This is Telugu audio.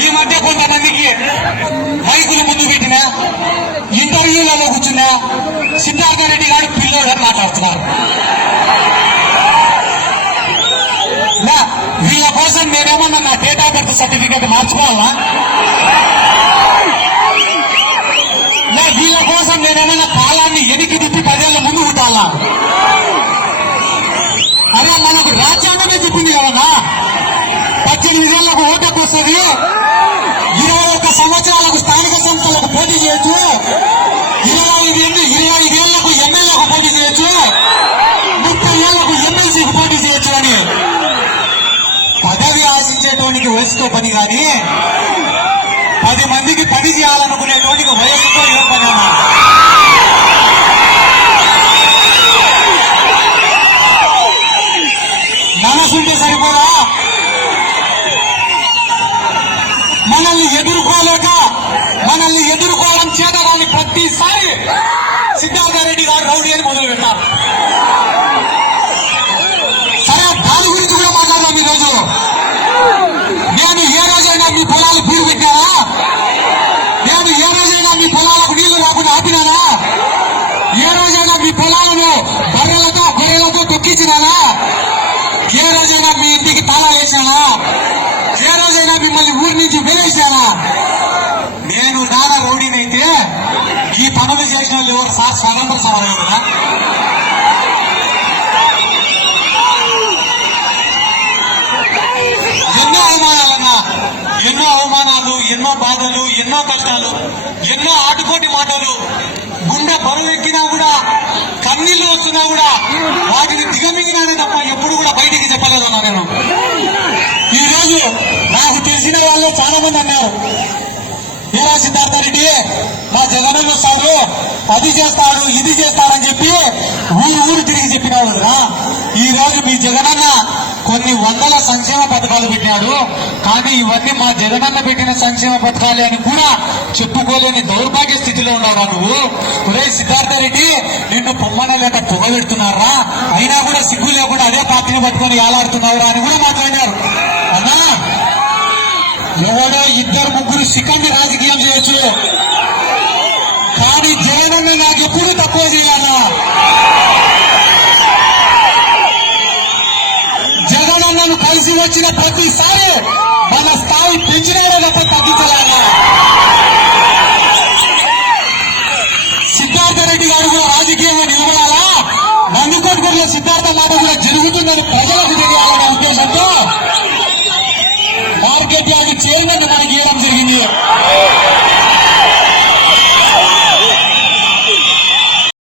ఈ మధ్య కొంతమందికి మైకులు ముందు పెట్టినా ఇంటర్వ్యూలలో కూర్చున్నా సిద్ధార్థ రెడ్డి గారు పిల్లోడు మాట్లాడుతున్నారు. వీళ్ళ కోసం నేనేమన్నా నా డేట్ ఆఫ్ బర్త్ సర్టిఫికేట్ మార్చుకోవాలా? వీళ్ళ కోసం నేనేమన్నా కాలాన్ని ఎనికి తిప్పి 10 ఏళ్ల ముందు ఉంటాలా? అరే మనకు రాజ్యాంగమే చెప్పింది కదన్నా, 18 ఏళ్లకు ఓటకు వస్తుంది, 21 సంవత్సరాలకు స్థానిక సంస్థలకు పోటీ చేయొచ్చు, 25 ఏళ్లకు ఎమ్మెల్యేలకు పోటీ చేయొచ్చు, 30 ఏళ్లకు ఎమ్మెల్సీకి పోటీ చేయొచ్చు అని. పదవి ఆశించేటోనికి వయసుతో పని కానీ 10 మందికి పని చేయాలనుకునేటోనికి వయసుతో ఏ పని అన్నా? మనసుంటే సరిపోదా? మనల్ని ఎదుర్కోలేక మనల్ని ఎదుర్కోవడం చేత వాళ్ళని ప్రతిసారి సిద్ధార్థ రెడ్డి గారు రౌడీ అని మొదలు పెట్టారు. సరే, దాని గురించి కూడా మాట్లాడదాం ఈరోజు. నేను ఏ రోజైనా మీ పొలాలు బీడు పెట్టానా? నేను ఏ రోజైనా మీ పొలాలకు నీళ్లు రాకుండా ఆపినానా? ఏ రోజైనా మీ పొలాలను బర్రెలతో తొక్కించినానా? ఏ రోజైనా మీ ఇంటికి తాళా వేసానా? ఏ రోజైనా మిమ్మల్ని ఊరి నుంచి వేరేసానా? నేను నాన్న రౌడీనైతే ఈ పనులు చేసిన వాళ్ళు ఎవరు? సార్ స్వతంత్ర సమాధానం కదా. ఎన్నో అవమానాలన్నా, ఎన్నో అవమానాలు, ఎన్నో బాధలు, ఎన్నో కష్టాలు, ఎన్నో ఆటుకోటి మాటలు, గుండె బరువు ఎక్కినా కూడా, కన్నీళ్లు వస్తున్నా కూడా వాటిని దిగమింగినానే తప్ప ఎప్పుడు కూడా బయటికి చెప్పలేదన్నా నేను. ఈ రోజు నాకు తెలిసిన వాళ్ళు చాలా మంది అన్నారు, ఏరా సిద్ధార్థ రెడ్డి మా జగన్ వస్తాడు, అది చేస్తాడు, ఇది చేస్తాడని చెప్పి ఊరు తిరిగి చెప్పినాడు కదా. ఈ రోజు మీ జగనన్న కొన్ని వందల సంక్షేమ పథకాలు పెట్టాడు, కానీ ఇవన్నీ మా జగనన్న పెట్టిన సంక్షేమ పథకాలే అని కూడా చెప్పుకోలేని దౌర్భాగ్య స్థితిలో ఉన్నారా నువ్వు? ఒరే సిద్ధార్థ రెడ్డి, నిన్ను పొమ్మన లేక పొగబెడుతున్నారా? అయినా కూడా సిగ్గు లేకుండా అదే పార్టీని పట్టుకొని ఏలాడుతున్నావురా అని కూడా మాట్లాడారు. అన్నా, ఎవడో 2-3 సికండి రాజకీయం చేయొచ్చు, కానీ జగనన్న నాకెప్పుడు తక్కువ చేయాలా? జగనన్నను కలిసి వచ్చిన ప్రతిసారి మన స్థాయి పెంచినాడే తప్ప తగ్గించలేదా? సిద్ధార్థ రెడ్డి గారు కూడా రాజకీయంగా నిలబడాలా? నందికొట్కూరులో సిద్ధార్థ మాట కూడా జరుగుతుందని ప్రజలకు తెలియాలనే ఉద్దేశంతో మార్కెట్ యార్డ్ చైర్మన్ మనకి ఇవ్వడం జరిగింది.